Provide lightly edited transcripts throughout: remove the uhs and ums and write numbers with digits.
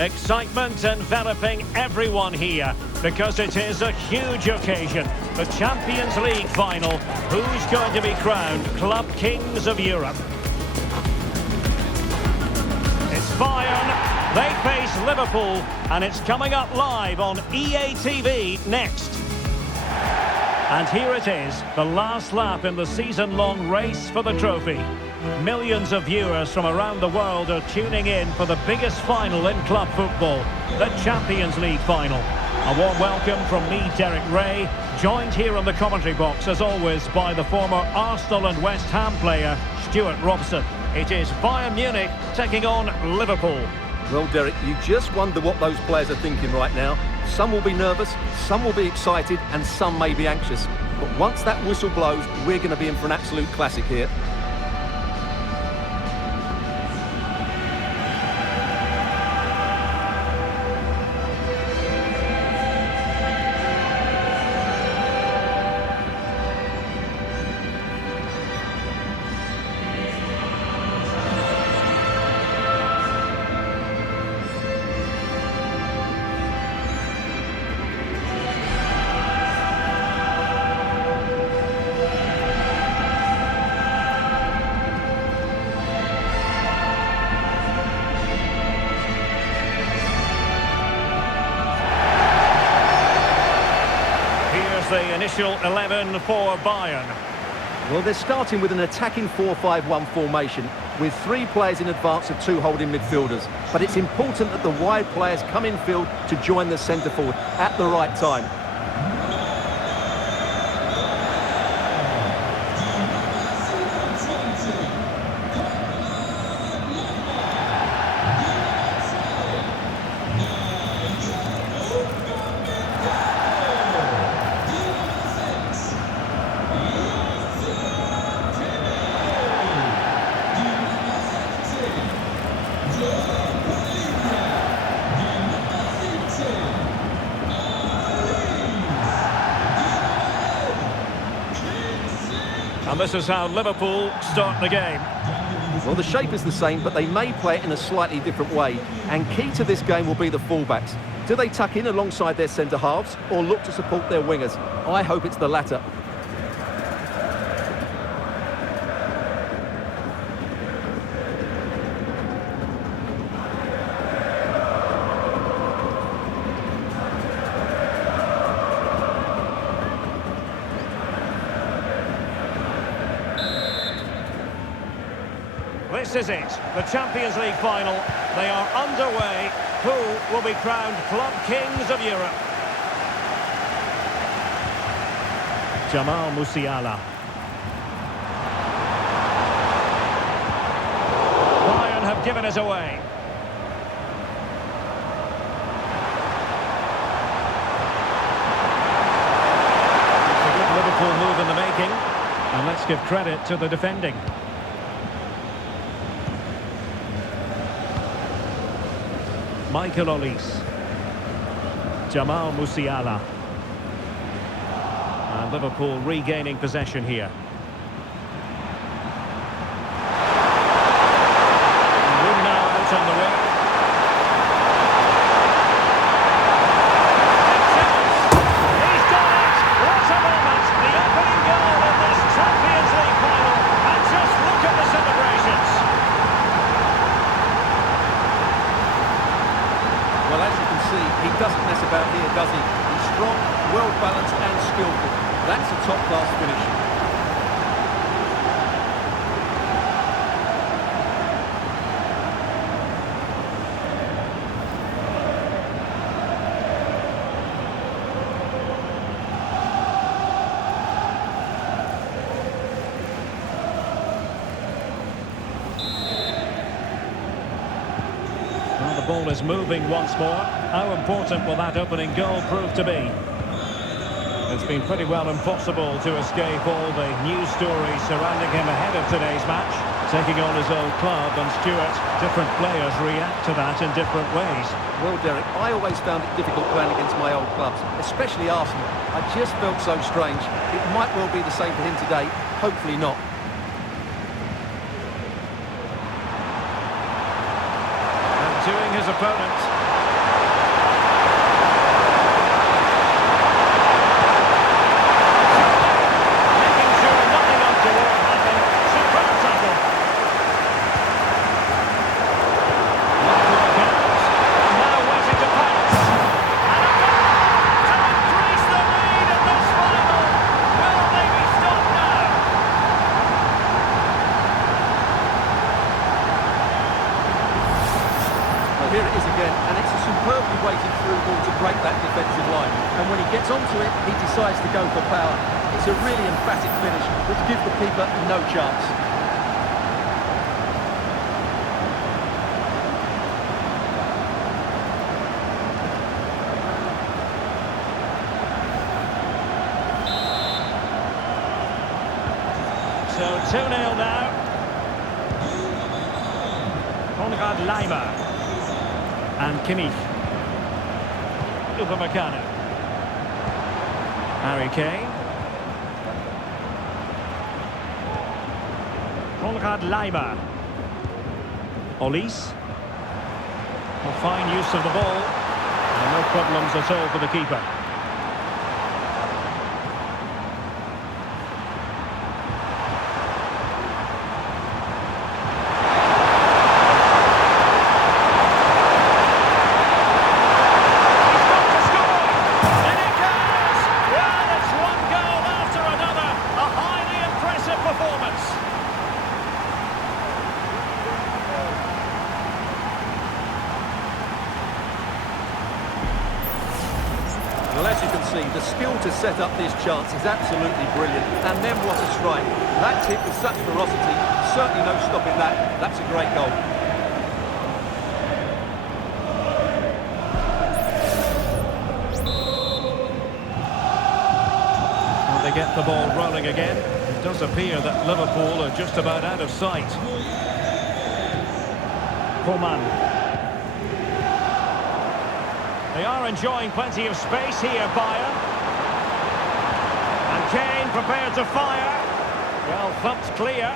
Excitement enveloping everyone here because it is a huge occasion. The Champions League final. Who's going to be crowned Club Kings of Europe? It's Bayern. They face Liverpool, and it's coming up live on EA TV next. And here it is, the last lap in the season-long race for the trophy. Millions of viewers from around the world are tuning in for the biggest final in club football, the Champions League final. A warm welcome from me, Derek Ray, joined here in the commentary box, as always, by the former Arsenal and West Ham player, Stuart Robson. It is Bayern Munich taking on Liverpool. Well, Derek, you just wonder what those players are thinking right now. Some will be nervous, some will be excited, and some may be anxious. But once that whistle blows, we're going to be in for an absolute classic here. The initial 11 for Bayern. Well, they're starting with an attacking 4-5-1 formation with 3 players in advance of 2 holding midfielders. But it's important that the wide players come in field to join the centre forward at the right time. And this is how Liverpool start the game. Well, the shape is the same, but they may play it in a slightly different way. And key to this game will be the fullbacks. Do they tuck in alongside their centre-halves or look to support their wingers? I hope it's the latter. This is it, the Champions League final. They are underway. Who will be crowned Club Kings of Europe? Jamal Musiala. Bayern have given it away. It's a good Liverpool move in the making. And let's give credit to the defending. Michael Olise. Jamal Musiala. And Liverpool regaining possession here. Win now out on the wing. He's done it! What a moment! The opening goal in this Champions League final. And just look at the celebrations. Well, as you can see, he doesn't mess about here, does he? He's strong, well-balanced and skillful. That's a top-class finish. Well, the ball is moving once more. How important will that opening goal prove to be? It's been pretty well impossible to escape all the news stories surrounding him ahead of today's match. Taking on his old club, and Stuart, different players react to that in different ways. Well, Derek, I always found it difficult playing against my old clubs, especially Arsenal. I just felt so strange. It might well be the same for him today. Hopefully not. And doing his opponent. Making sure nothing untoward happened. Superb tackle. Not work out. And now waiting to pass. And a goal to increase the lead in this final. Will they be stopped now? Here it is again, and it's a superbly weighted through ball to break that defensive line. And when he gets onto it, he decides to go for power. It's a really emphatic finish, which gives the keeper no chance. So 2-0 now. Konrad Laimer. And Kimmich. Upamecano. Harry Kane. Konrad Laimer. Olise. A fine use of the ball. And no problems at all for the keeper. Well, as you can see, the skill to set up this chance is absolutely brilliant. And then what a strike. That's hit with such ferocity. Certainly no stopping that. That's a great goal. Well, they get the ball rolling again. It does appear that Liverpool are just about out of sight. Coman. They are enjoying plenty of space here, Bayern. And Kane prepared to fire. Well, thumped clear.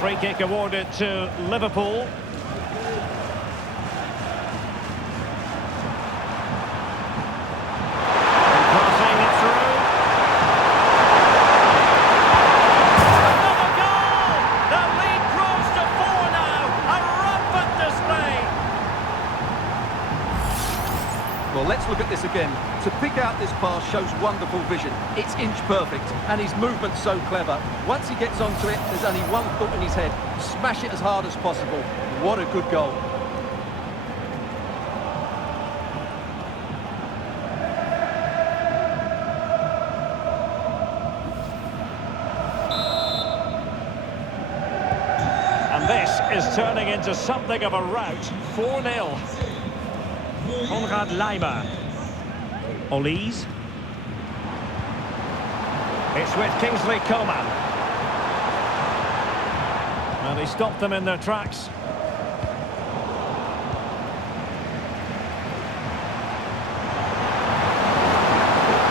Free kick awarded to Liverpool. Crossing it through. Well, let's look at this again. To pick out this pass shows wonderful vision. It's inch perfect, and his movement's so clever. Once he gets onto it, there's only one thought in his head. Smash it as hard as possible. What a good goal. And this is turning into something of a rout. 4-0. Konrad Laimer. Olise. It's with Kingsley Coman. Well, he stopped them in their tracks.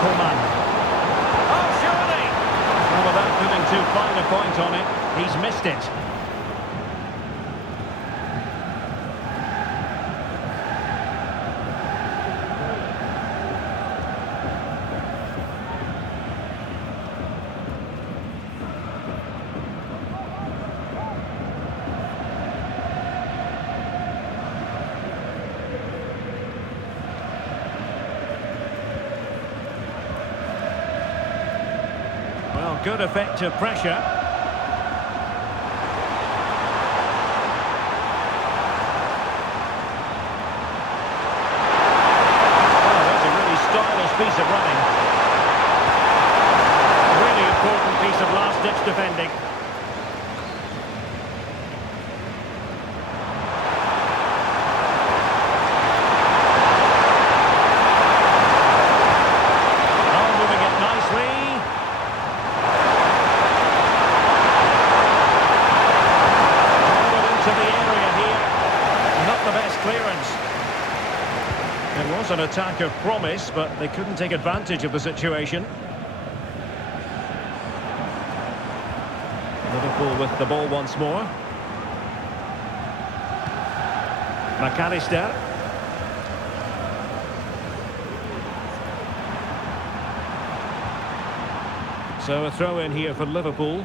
Coman. Oh, surely! Well, without putting too fine a point on it, he's missed it. Well, good effective pressure. Oh, that's a really stylish piece of running. A really important piece of last-ditch defending. Oh, moving it nicely. To the area here, not the best clearance. It was an attack of promise, but they couldn't take advantage of the situation. Liverpool with the ball once more. McAllister. So a throw in here for Liverpool.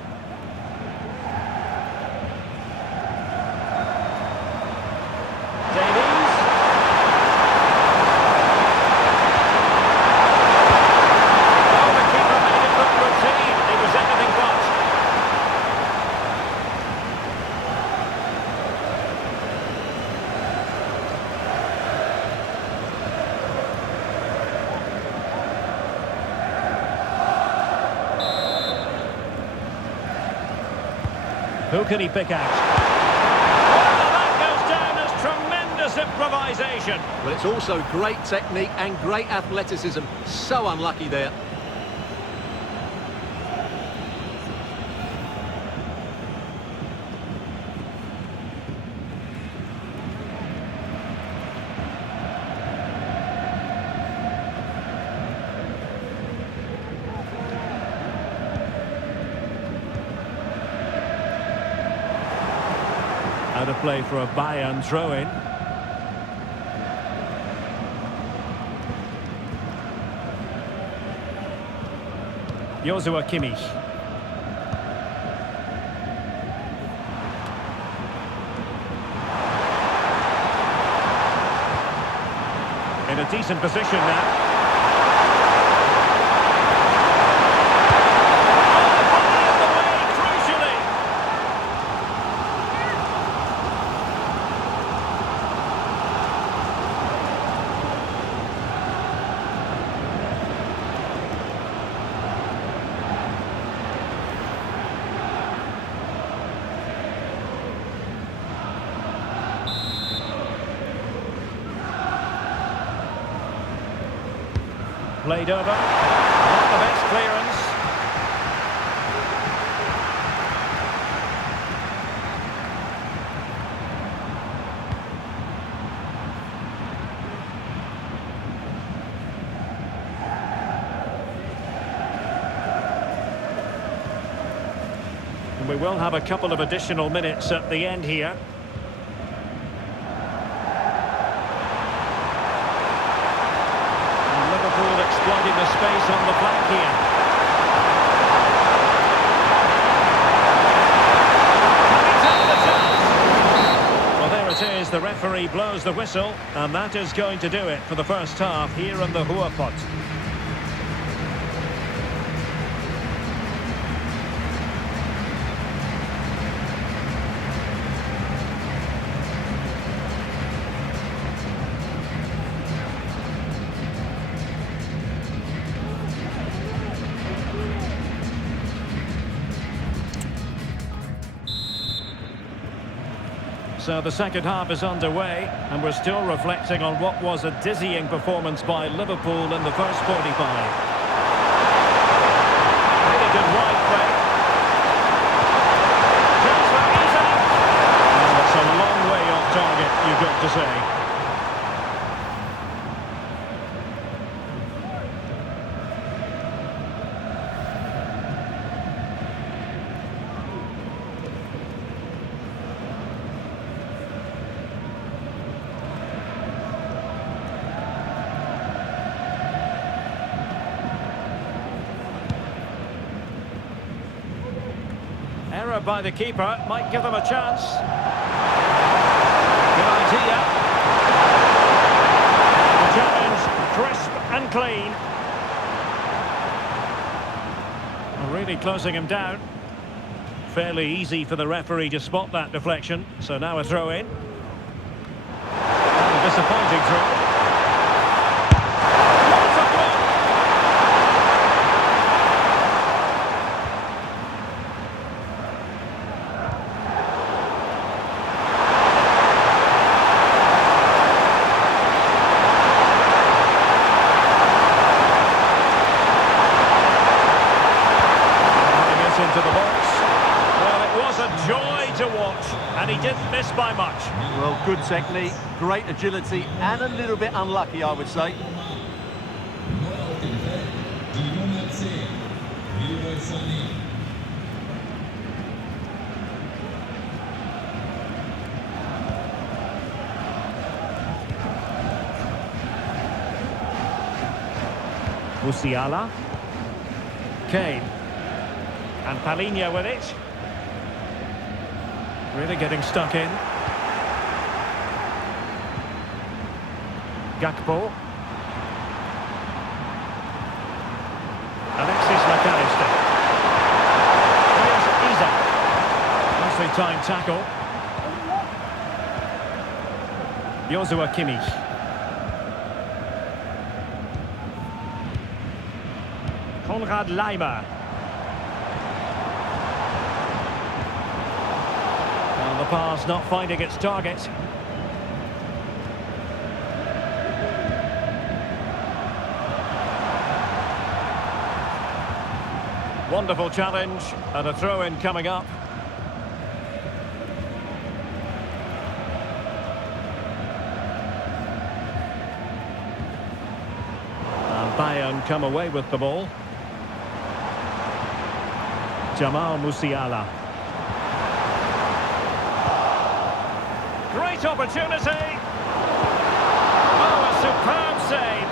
Who can he pick out? Oh, that goes down as tremendous improvisation. Well, it's also great technique and great athleticism. So unlucky there. Out of play for a Bayern throw-in. Joshua Kimmich. In a decent position now. Played over. Not the best clearance. And we will have a couple of additional minutes at the end here. Exploiting the space on the flank here. Well, there it is. The referee blows the whistle, and that is going to do it for the first half here in the Ruhrpott. So the second half is underway, and we're still reflecting on what was a dizzying performance by Liverpool in the first 45. Really good wide play. Transfer easy. Well, it's a long way off target, you've got to say. Error by the keeper might give them a chance. Good idea. The challenge, crisp and clean. Really closing him down. Fairly easy for the referee to spot that deflection. So now a throw in. A disappointing throw. Into the box. Well, it was a joy to watch, and he didn't miss by much. Well, good technique, great agility, and a little bit unlucky, I would say. Musiala. Kane. And Palhinha with it. Really getting stuck in. Gakpo. Alexis McAllister. Here's Isak. Nicely timed tackle. Joshua Kimmich. Konrad Leimer. And the pass not finding its target. Wonderful challenge and a throw-in coming up. And Bayern come away with the ball. Jamal Musiala. Great opportunity. Oh, a superb save.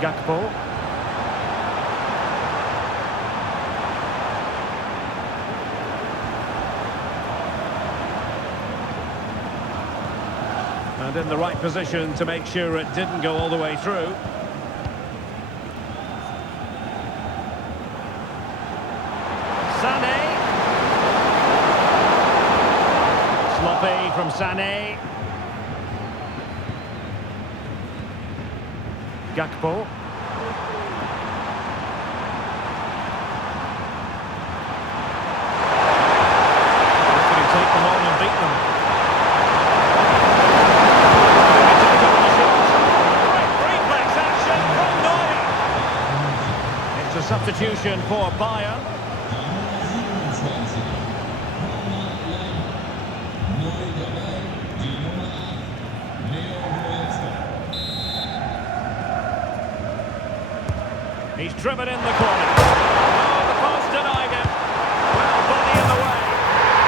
Gakpo. And in the right position to make sure it didn't go all the way through. Sané. Sloppy from Sané. Gakpo. Can he take them on and beat them? Great reflex action from Neuer. It's a substitution for Bayern. He's driven in the corner. Oh, the post denied him. Well, body in the way.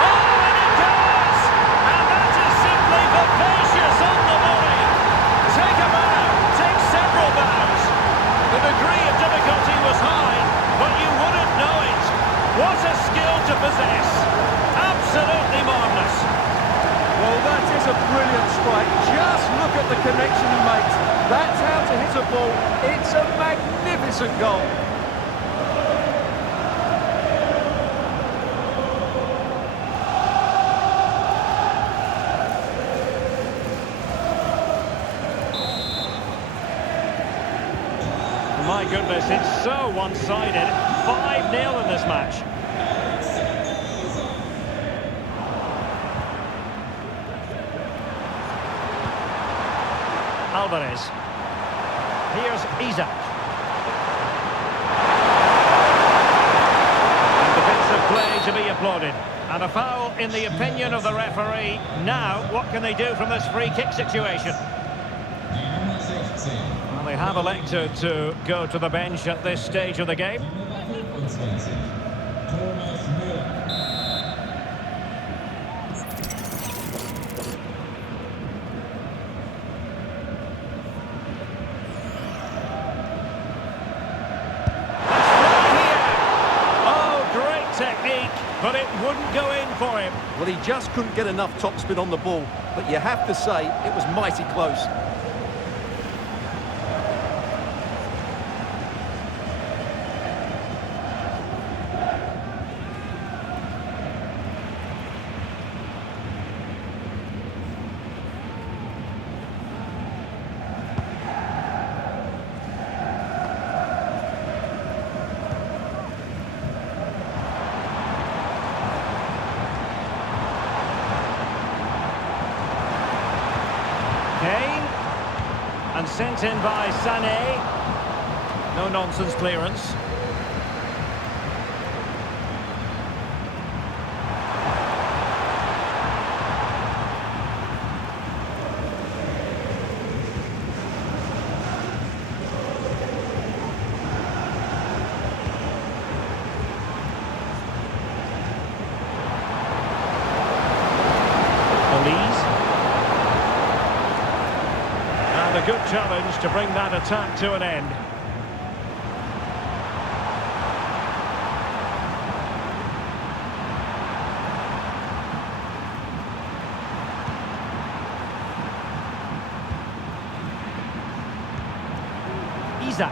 Oh, and it goes! And that is simply vivacious on the volley. Take a bow, take several bows. The degree of difficulty was high, but you wouldn't know it. What a skill to possess. Absolutely marvellous. Well, that is a brilliant strike. Just look at the connection he makes. That's how to hit a ball. It's a magnificent goal. My goodness, it's so one-sided. 5-0 in this match. Alvarez. Here's Isak. And defensive play to be applauded. And a foul in the opinion of the referee. Now, what can they do from this free kick situation? Well, they have elected to go to the bench at this stage of the game. Technique, but it wouldn't go in for him. Well, he just couldn't get enough topspin on the ball, but you have to say it was mighty close. Kane, and sent in by Sané. No nonsense clearance. Elise. challenge to bring that attack to an end. Isaac.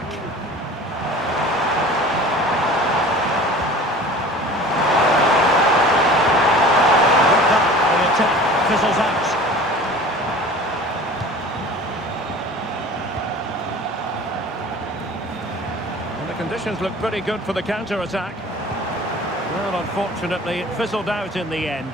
With that, the attack fizzles out. And the conditions look pretty good for the counter-attack. Well, unfortunately, it fizzled out in the end.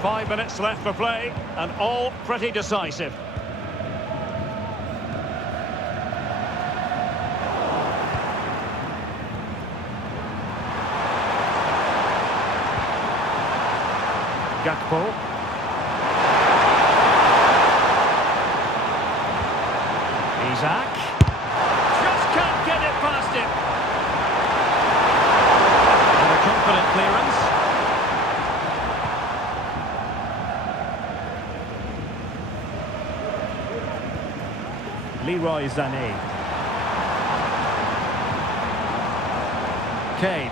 Five minutes left for play, and all pretty decisive. Gakpo. Isaac. Just can't get it past him. And a confident clearance. Leroy Sané. Kane.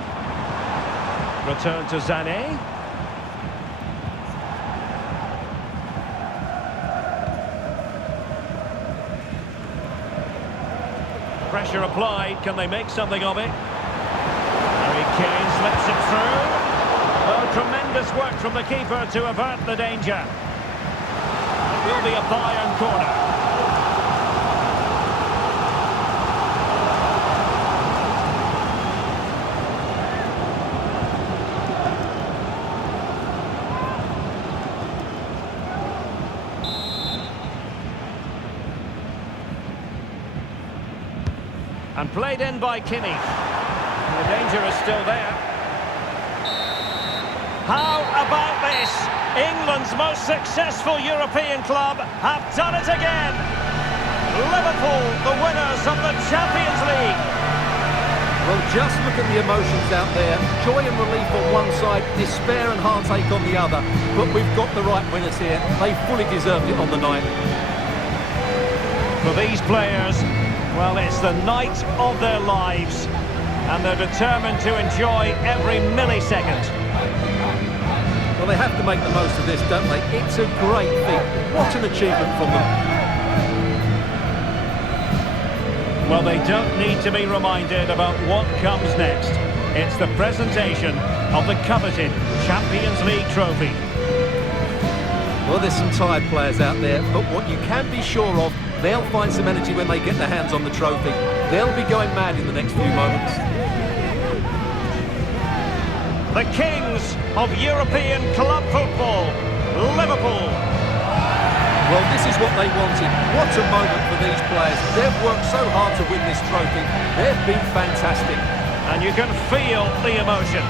Return to Sané. Pressure applied. Can they make something of it? Harry Kane slips it through. Oh, tremendous work from the keeper to avert the danger. It will be a Bayern corner. And played in by Kimmich. The danger is still there. How about this? England's most successful European club have done it again. Liverpool, the winners of the Champions League. Well, just look at the emotions out there. Joy and relief on one side, despair and heartache on the other. But we've got the right winners here. They fully deserved it on the night. For these players, well, it's the night of their lives, and they're determined to enjoy every millisecond. Well, they have to make the most of this, don't they? It's a great feat. What an achievement from them. Well, they don't need to be reminded about what comes next. It's the presentation of the coveted Champions League trophy. Well, there's some tired players out there, but what you can be sure of, they'll find some energy when they get their hands on the trophy. They'll be going mad in the next few moments. The kings of European club football, Liverpool. Well, this is what they wanted. What a moment for these players. They've worked so hard to win this trophy. They've been fantastic. And you can feel the emotion.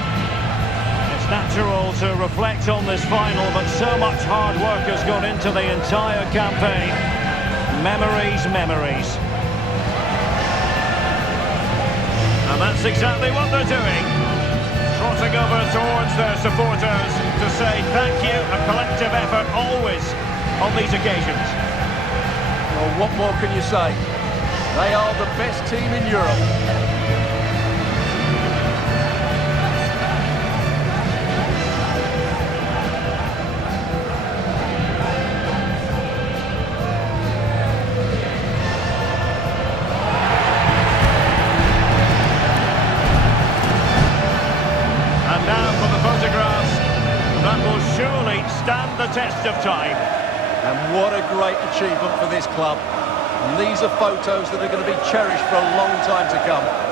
It's natural to reflect on this final, but so much hard work has gone into the entire campaign. Memories, memories. And that's exactly what they're doing. Trotting over towards their supporters to say thank you, a collective effort always on these occasions. Well, what more can you say? They are the best team in Europe. Stand the test of time. And what a great achievement for this club. And these are photos that are going to be cherished for a long time to come.